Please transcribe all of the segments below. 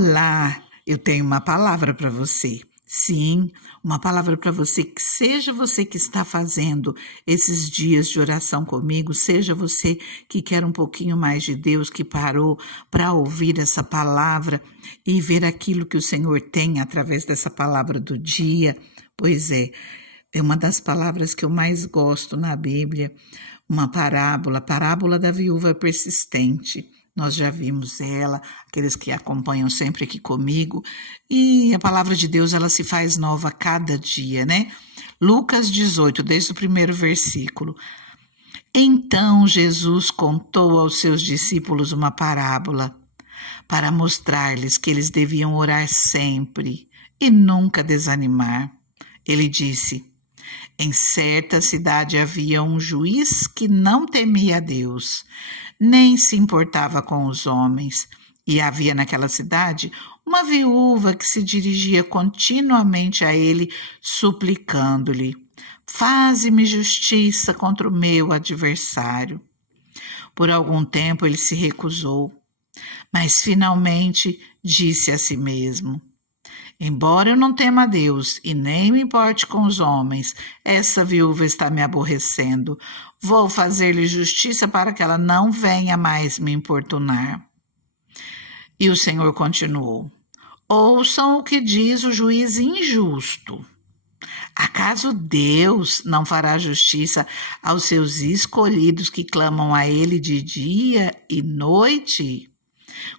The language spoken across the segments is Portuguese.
Olá, eu tenho uma palavra para você. Sim, uma palavra para você, que seja você que está fazendo esses dias de oração comigo, seja você que quer um pouquinho mais de Deus, que parou para ouvir essa palavra e ver aquilo que o Senhor tem através dessa palavra do dia. Pois é uma das palavras que eu mais gosto na Bíblia, uma parábola, parábola da viúva persistente. Nós já vimos ela, aqueles que acompanham sempre aqui comigo, e a palavra de Deus, ela se faz nova a cada dia, né? Lucas 18, desde o primeiro versículo. Então Jesus contou aos seus discípulos uma parábola para mostrar-lhes que eles deviam orar sempre e nunca desanimar. Ele disse: em certa cidade havia um juiz que não temia a Deus, nem se importava com os homens. E havia naquela cidade uma viúva que se dirigia continuamente a ele, suplicando-lhe: faze-me justiça contra o meu adversário. Por algum tempo ele se recusou, mas finalmente disse a si mesmo: embora eu não tema a Deus e nem me importe com os homens, essa viúva está me aborrecendo. Vou fazer-lhe justiça para que ela não venha mais me importunar. E o Senhor continuou: ouçam o que diz o juiz injusto. Acaso Deus não fará justiça aos seus escolhidos que clamam a Ele de dia e noite?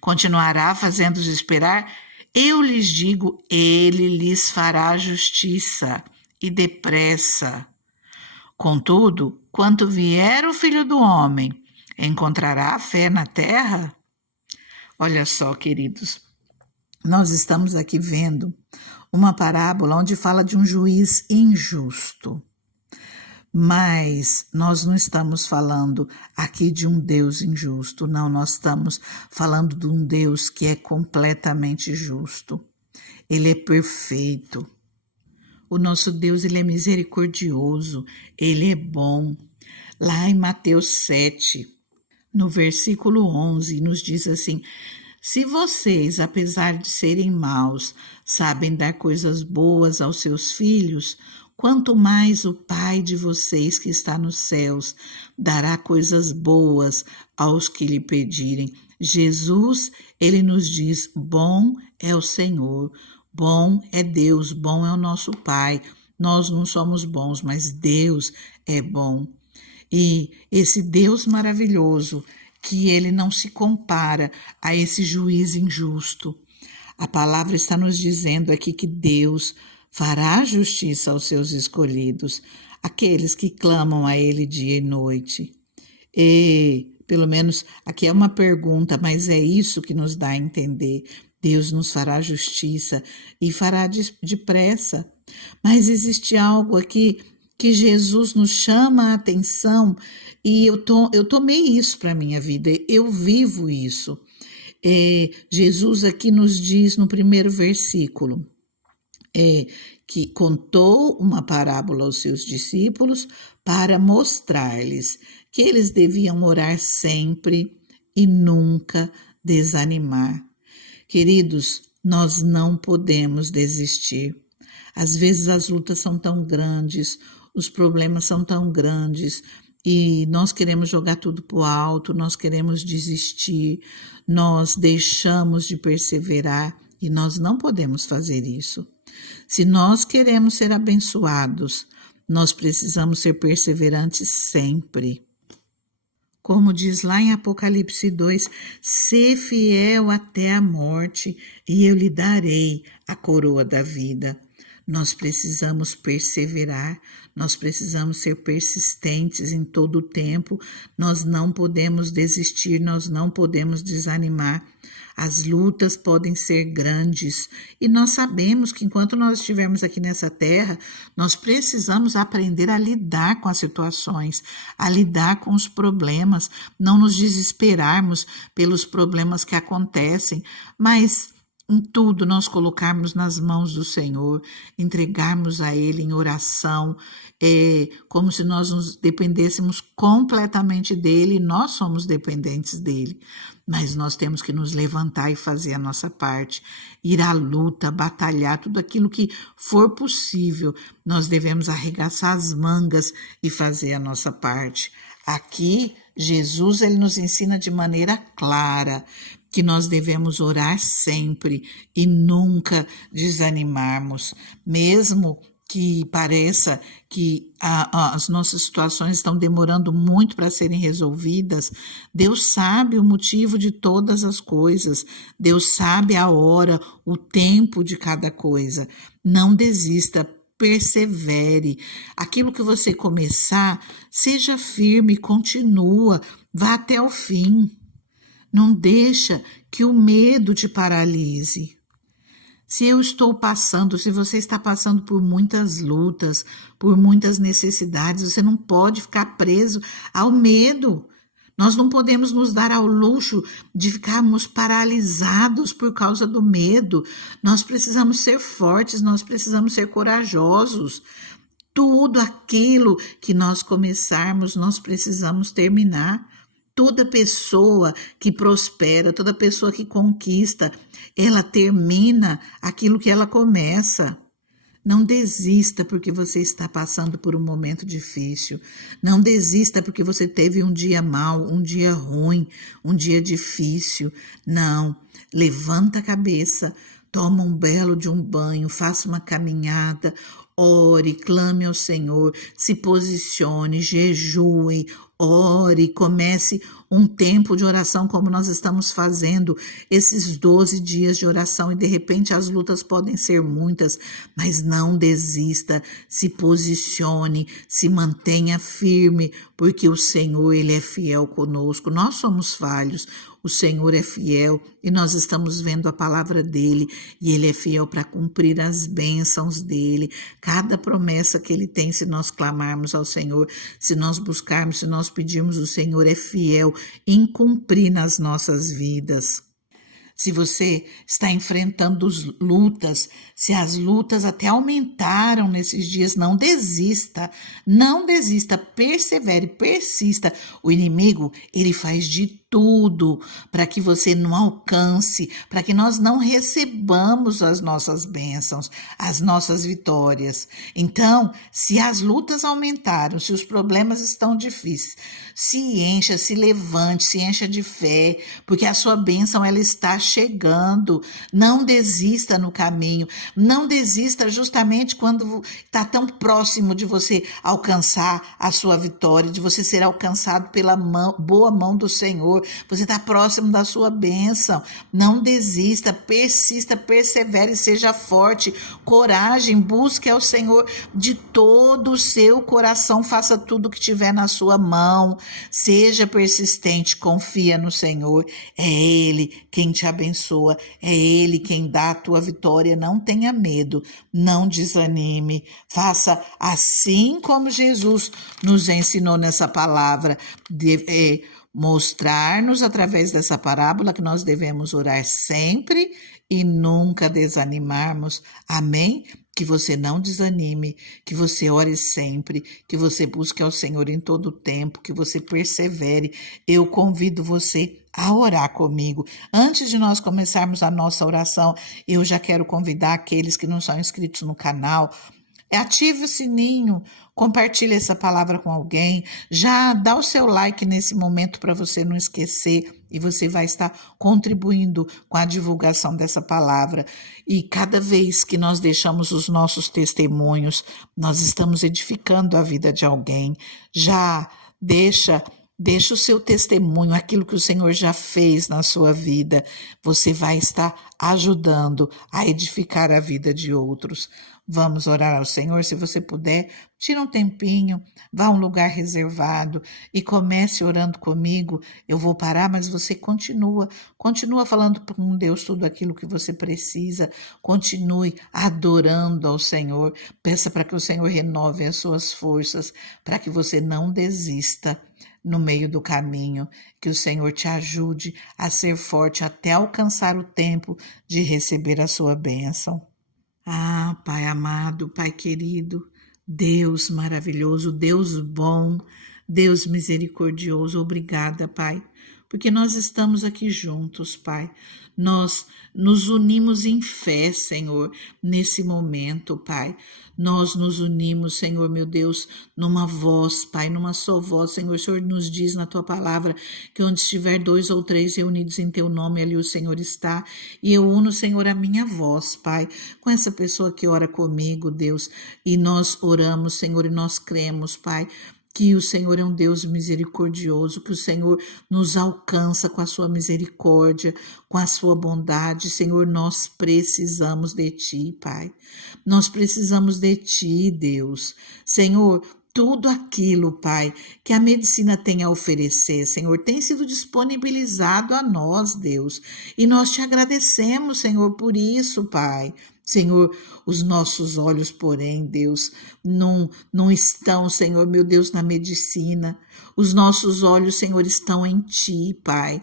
Continuará fazendo-os esperar? Eu lhes digo, ele lhes fará justiça, e depressa. Contudo, quando vier o Filho do Homem, encontrará fé na terra? Olha só, queridos, nós estamos aqui vendo uma parábola onde fala de um juiz injusto. Mas nós não estamos falando aqui de um Deus injusto, não, nós estamos falando de um Deus que é completamente justo. Ele é perfeito. O nosso Deus, ele é misericordioso, ele é bom. Lá em Mateus 7, no versículo 11, nos diz assim: se vocês, apesar de serem maus, sabem dar coisas boas aos seus filhos, quanto mais o Pai de vocês que está nos céus dará coisas boas aos que lhe pedirem. Jesus, ele nos diz: bom é o Senhor, bom é Deus, bom é o nosso Pai. Nós não somos bons, mas Deus é bom. E esse Deus maravilhoso, que ele não se compara a esse juiz injusto. A palavra está nos dizendo aqui que Deus fará justiça aos seus escolhidos, aqueles que clamam a ele dia e noite. E, pelo menos, aqui é uma pergunta, mas é isso que nos dá a entender. Deus nos fará justiça e fará depressa. Mas existe algo aqui que Jesus nos chama a atenção e eu tomei isso para a minha vida, eu vivo isso. Jesus aqui nos diz no primeiro versículo, que contou uma parábola aos seus discípulos para mostrar-lhes que eles deviam orar sempre e nunca desanimar. Queridos, nós não podemos desistir. Às vezes as lutas são tão grandes, os problemas são tão grandes e nós queremos jogar tudo para o alto, nós queremos desistir, nós deixamos de perseverar e nós não podemos fazer isso. Se nós queremos ser abençoados, nós precisamos ser perseverantes sempre. Como diz lá em Apocalipse 2, sê fiel até a morte e eu lhe darei a coroa da vida. Nós precisamos perseverar, nós precisamos ser persistentes em todo o tempo, nós não podemos desistir, nós não podemos desanimar. As lutas podem ser grandes e nós sabemos que enquanto nós estivermos aqui nessa terra, nós precisamos aprender a lidar com as situações, a lidar com os problemas, não nos desesperarmos pelos problemas que acontecem, mas em tudo nós colocarmos nas mãos do Senhor, entregarmos a Ele em oração, como se nós nos dependêssemos completamente dEle, e nós somos dependentes dEle. mas nós temos que nos levantar e fazer a nossa parte, ir à luta, batalhar, tudo aquilo que for possível, nós devemos arregaçar as mangas e fazer a nossa parte. Aqui, Jesus ele nos ensina de maneira clara que nós devemos orar sempre e nunca desanimarmos, mesmo que pareça que as nossas situações estão demorando muito para serem resolvidas. Deus sabe o motivo de todas as coisas, Deus sabe a hora, o tempo de cada coisa. Não desista, persevere. Aquilo que você começar, seja firme, continua, vá até o fim. Não deixa que o medo te paralise. Se você está passando por muitas lutas, por muitas necessidades, você não pode ficar preso ao medo. Nós não podemos nos dar ao luxo de ficarmos paralisados por causa do medo. Nós precisamos ser fortes, nós precisamos ser corajosos. Tudo aquilo que nós começarmos, nós precisamos terminar. Toda pessoa que prospera, toda pessoa que conquista, ela termina aquilo que ela começa. Não desista porque você está passando por um momento difícil. Não desista porque você teve um dia mau, um dia ruim, um dia difícil. Não. Levanta a cabeça, toma um belo de um banho, faça uma caminhada, ore, clame ao Senhor, se posicione, jejue, ore, comece um tempo de oração como nós estamos fazendo, esses 12 dias de oração, e de repente as lutas podem ser muitas, mas não desista, se posicione, se mantenha firme, porque o Senhor, Ele é fiel conosco. Nós somos falhos, o Senhor é fiel e nós estamos vendo a palavra dEle e Ele é fiel para cumprir as bênçãos dEle, cada promessa que Ele tem. Se nós clamarmos ao Senhor, se nós buscarmos, se nós pedirmos, o Senhor é fiel em cumprir nas nossas vidas. Se você está enfrentando lutas, se as lutas até aumentaram nesses dias, não desista, persevere, persista. O inimigo, ele faz de tudo para que você não alcance, para que nós não recebamos as nossas bênçãos, as nossas vitórias. Então, se as lutas aumentaram, se os problemas estão difíceis, se encha, se levante, se encha de fé, porque a sua bênção ela está chegando. Não desista no caminho, não desista justamente quando está tão próximo de você alcançar a sua vitória, de você ser alcançado pela boa mão do Senhor. Você está próximo da sua bênção. Não desista, persista, persevere, seja forte, coragem, busque ao Senhor de todo o seu coração, faça tudo o que tiver na sua mão, seja persistente, confia no Senhor, é Ele quem te abençoa, é Ele quem dá a tua vitória. Não tenha medo, não desanime, faça assim como Jesus nos ensinou nessa palavra, mostrar-nos através dessa parábola que nós devemos orar sempre e nunca desanimarmos. Amém? Que você não desanime, que você ore sempre, que você busque ao Senhor em todo o tempo, que você persevere. Eu convido você a orar comigo. Antes de nós começarmos a nossa oração, eu já quero convidar aqueles que não são inscritos no canal, ative o sininho, compartilhe essa palavra com alguém, já dá o seu like nesse momento para você não esquecer e você vai estar contribuindo com a divulgação dessa palavra. E cada vez que nós deixamos os nossos testemunhos, nós estamos edificando a vida de alguém. Já deixa o seu testemunho, aquilo que o Senhor já fez na sua vida. Você vai estar ajudando a edificar a vida de outros. Vamos orar ao Senhor. Se você puder, tira um tempinho, vá a um lugar reservado e comece orando comigo. Eu vou parar, mas você continua falando com Deus tudo aquilo que você precisa. Continue adorando ao Senhor. Peça para que o Senhor renove as suas forças, para que você não desista no meio do caminho, que o Senhor te ajude a ser forte até alcançar o tempo de receber a sua bênção. Ah, Pai amado, Pai querido, Deus maravilhoso, Deus bom, Deus misericordioso, obrigada, Pai, porque nós estamos aqui juntos, Pai. Nós nos unimos em fé, Senhor, nesse momento, Pai. Nós nos unimos, Senhor, meu Deus, numa voz, Pai, numa só voz, Senhor. O Senhor nos diz na Tua palavra que onde estiver 2 ou 3 reunidos em Teu nome, ali o Senhor está. E eu uno, Senhor, a minha voz, Pai, com essa pessoa que ora comigo, Deus. E nós oramos, Senhor, e nós cremos, Pai, que o Senhor é um Deus misericordioso, que o Senhor nos alcança com a sua misericórdia, com a sua bondade. Senhor, nós precisamos de Ti, Pai. Nós precisamos de Ti, Deus. Senhor, tudo aquilo, Pai, que a medicina tem a oferecer, Senhor, tem sido disponibilizado a nós, Deus. E nós te agradecemos, Senhor, por isso, Pai. Senhor, os nossos olhos, porém, Deus, não estão, Senhor, meu Deus, na medicina. Os nossos olhos, Senhor, estão em Ti, Pai.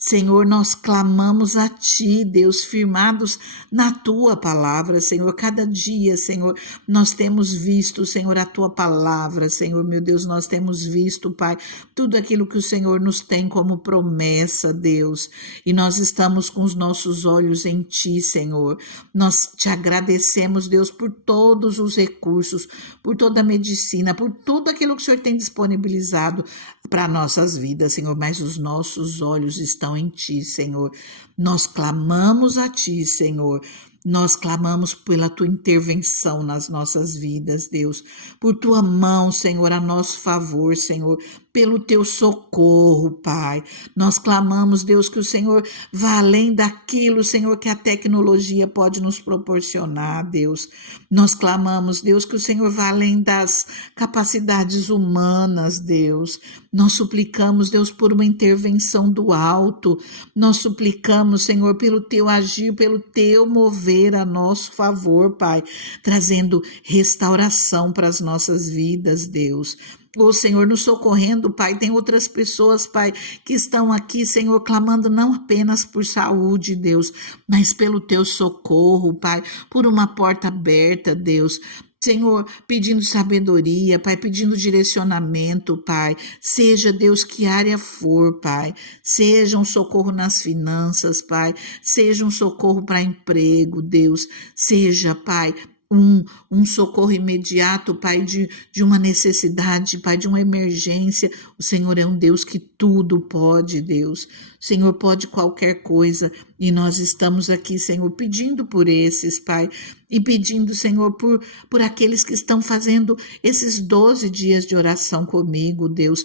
Senhor, nós clamamos a Ti, Deus, firmados na Tua palavra, Senhor. Cada dia, Senhor, nós temos visto, Senhor, a Tua palavra, Senhor, meu Deus, nós temos visto, Pai, tudo aquilo que o Senhor nos tem como promessa, Deus. E nós estamos com os nossos olhos em Ti, Senhor. Nós te agradecemos, Deus, por todos os recursos, por toda a medicina, por tudo aquilo que o Senhor tem disponibilizado para nossas vidas, Senhor. Mas os nossos olhos estão em Ti, Senhor. Nós clamamos a Ti, Senhor. Nós clamamos pela Tua intervenção nas nossas vidas, Deus. Por Tua mão, Senhor, a nosso favor, Senhor. Pelo Teu socorro, Pai. Nós clamamos, Deus, que o Senhor vá além daquilo, Senhor, que a tecnologia pode nos proporcionar, Deus. Nós clamamos, Deus, que o Senhor vá além das capacidades humanas, Deus. Nós suplicamos, Deus, por uma intervenção do alto. Nós suplicamos, Senhor, pelo Teu agir, pelo Teu mover a nosso favor, Pai, trazendo restauração para as nossas vidas, Deus. Ô Senhor, nos socorrendo, Pai, tem outras pessoas, Pai, que estão aqui, Senhor, clamando não apenas por saúde, Deus, mas pelo Teu socorro, Pai, por uma porta aberta, Deus. Senhor, pedindo sabedoria, Pai, pedindo direcionamento, Pai, seja, Deus, que área for, Pai, seja um socorro nas finanças, Pai, seja um socorro para emprego, Deus, seja, Pai, um socorro imediato, Pai, de uma necessidade, Pai, de uma emergência. O Senhor é um Deus que tudo pode, Deus. O Senhor pode qualquer coisa e nós estamos aqui, Senhor, pedindo por esses, Pai, e pedindo, Senhor, por aqueles que estão fazendo esses 12 dias de oração comigo, Deus.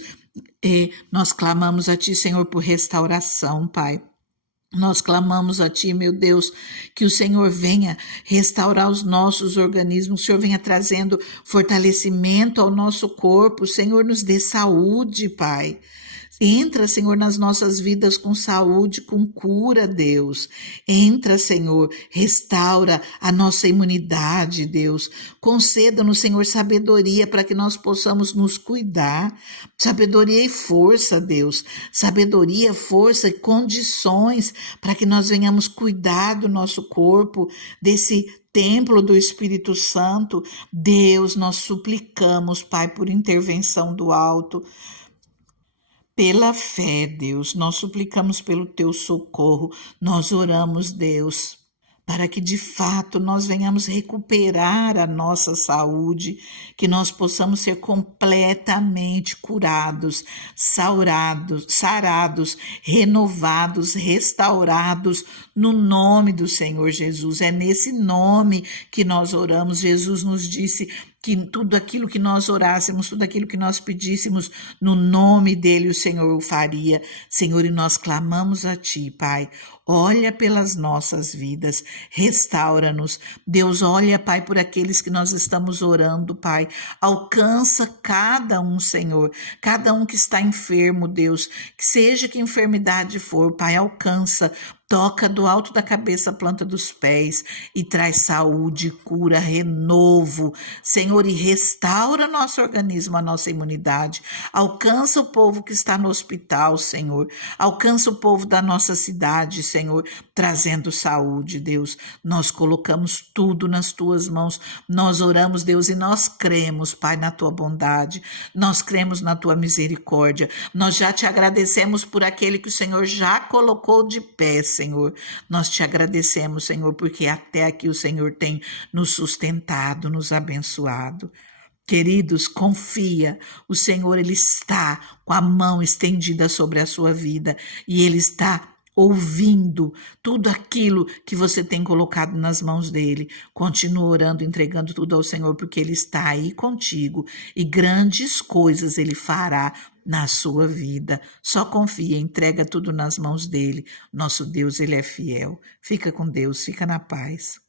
Nós clamamos a Ti, Senhor, por restauração, Pai. Nós clamamos a Ti, meu Deus, que o Senhor venha restaurar os nossos organismos, o Senhor venha trazendo fortalecimento ao nosso corpo, o Senhor nos dê saúde, Pai. Entra, Senhor, nas nossas vidas com saúde, com cura, Deus. Entra, Senhor, restaura a nossa imunidade, Deus. Conceda-nos, Senhor, sabedoria para que nós possamos nos cuidar. Sabedoria e força, Deus. Sabedoria, força e condições para que nós venhamos cuidar do nosso corpo, desse templo do Espírito Santo. Deus, nós suplicamos, Pai, por intervenção do alto. Pela fé, Deus, nós suplicamos pelo Teu socorro, nós oramos, Deus, para que de fato nós venhamos recuperar a nossa saúde, que nós possamos ser completamente curados, sarados, renovados, restaurados, no nome do Senhor Jesus. É nesse nome que nós oramos. Jesus nos disse que tudo aquilo que nós orássemos, tudo aquilo que nós pedíssemos, no nome dele o Senhor o faria. Senhor, e nós clamamos a Ti, Pai, olha pelas nossas vidas, restaura-nos. Deus, olha, Pai, por aqueles que nós estamos orando, Pai, alcança cada um, Senhor, cada um que está enfermo, Deus, que seja que enfermidade for, Pai, alcança. Toca do alto da cabeça à planta dos pés e traz saúde, cura, renovo, Senhor, e restaura nosso organismo, a nossa imunidade. Alcança o povo que está no hospital, Senhor. Alcança o povo da nossa cidade, Senhor, trazendo saúde, Deus. Nós colocamos tudo nas tuas mãos. Nós oramos, Deus, e nós cremos, Pai, na tua bondade. Nós cremos na tua misericórdia. Nós já te agradecemos por aquele que o Senhor já colocou de pé, Senhor. Nós te agradecemos, Senhor, porque até aqui o Senhor tem nos sustentado, nos abençoado. Queridos, confia, o Senhor, Ele está com a mão estendida sobre a sua vida e Ele está ouvindo tudo aquilo que você tem colocado nas mãos dele. Continua orando, entregando tudo ao Senhor, porque Ele está aí contigo e grandes coisas Ele fará na sua vida. Só confia, entrega tudo nas mãos dele. Nosso Deus, Ele é fiel. Fica com Deus, fica na paz.